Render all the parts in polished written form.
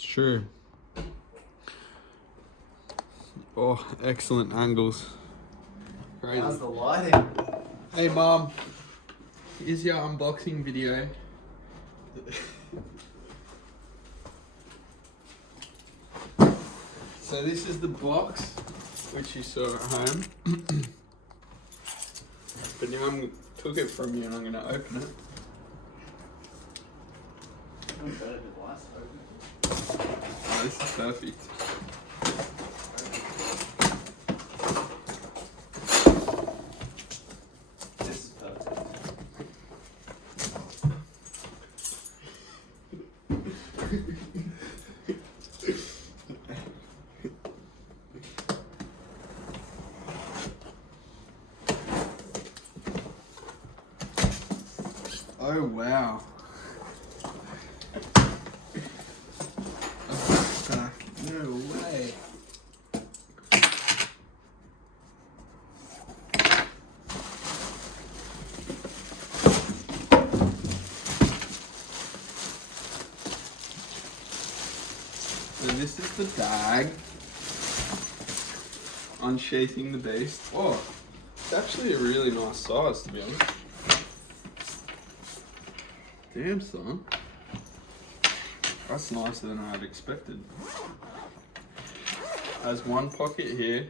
It's true. Oh, excellent angles. Crazy. How's the lighting? Hey Mom, here's your unboxing video. So this is the box which you saw at home. But now I took it from you and I'm going to open it. Oh, this is perfect. This is perfect. Oh wow. A backpack. No way. So this is the bag. Unsheathing the beast. Oh, it's actually a really nice size, to be honest. Damn, son. That's nicer than I had expected. Has one pocket here.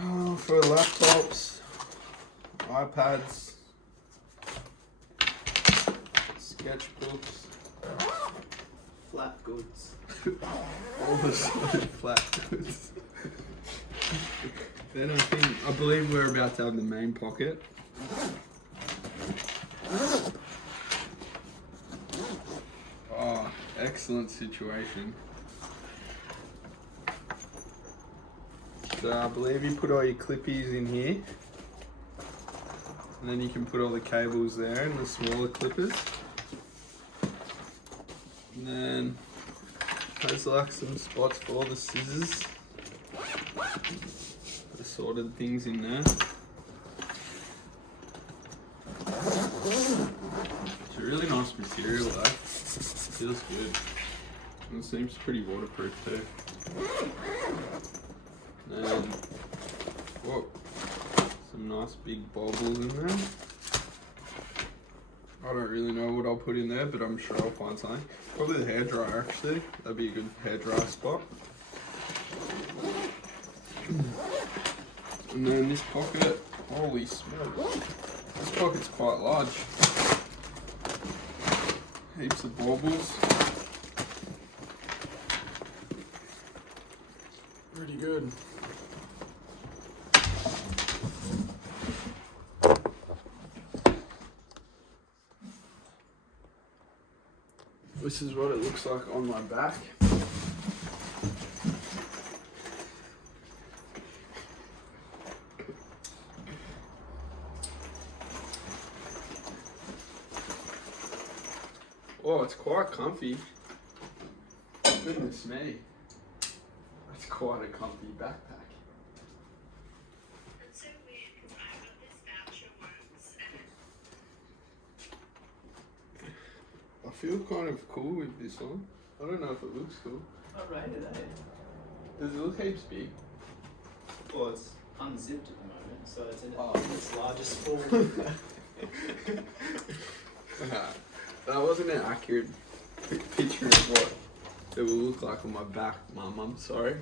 Oh, for laptops, iPads, sketchbooks. Flat goods. All the flat goods. Then I believe we're about to have the main pocket. Oh, excellent situation. So I believe you put all your clippies in here. And then you can put all the cables there and the smaller clippers. And then there's like some spots for all the scissors. Assorted things in there. It's a really nice material though. Feels good. And it seems pretty waterproof too. And whoa, some nice big baubles in there. I don't really know what I'll put in there, but I'm sure I'll find something. Probably the hairdryer actually. That'd be a good hairdryer spot. And then this pocket, holy smokes. This pocket's quite large. Heaps of baubles. Pretty good. This is what it looks like on my back. Oh, it's quite comfy. Goodness me. That's quite a comfy backpack. It's so weird because I got this voucher once and I feel kind of cool with this one. I don't know if it looks cool. I rated it. Does it look heaps big? Well, it's unzipped at the moment, so it's in its largest form. That wasn't an accurate picture of what it will look like on my back, Mum. I'm sorry.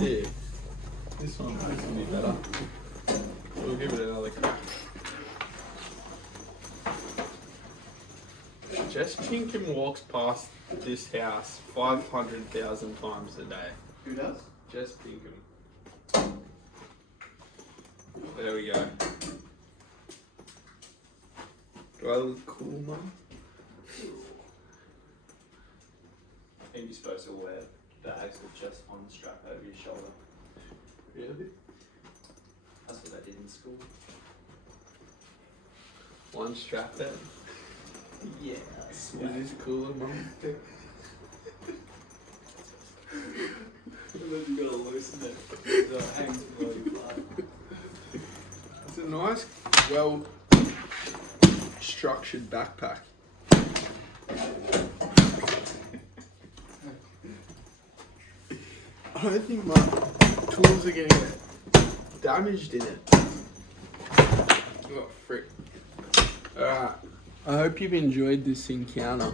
Yeah, this one will be better. We'll give it another crack. Jess Pinkham walks past this house 500,000 times a day. Who does? Jess Pinkham. There we go. Do I look cool, Mum? I think you're supposed to wear bags with just one strap over your shoulder. Really? That's what they did in school. One strap then. Yeah, Is this cooler, Mum? And then you gotta loosen it. So it hangs really flat. It's a nice, well structured backpack. I don't think my tools are gonna get damaged in it. Oh, frick. Alright. I hope you've enjoyed this encounter.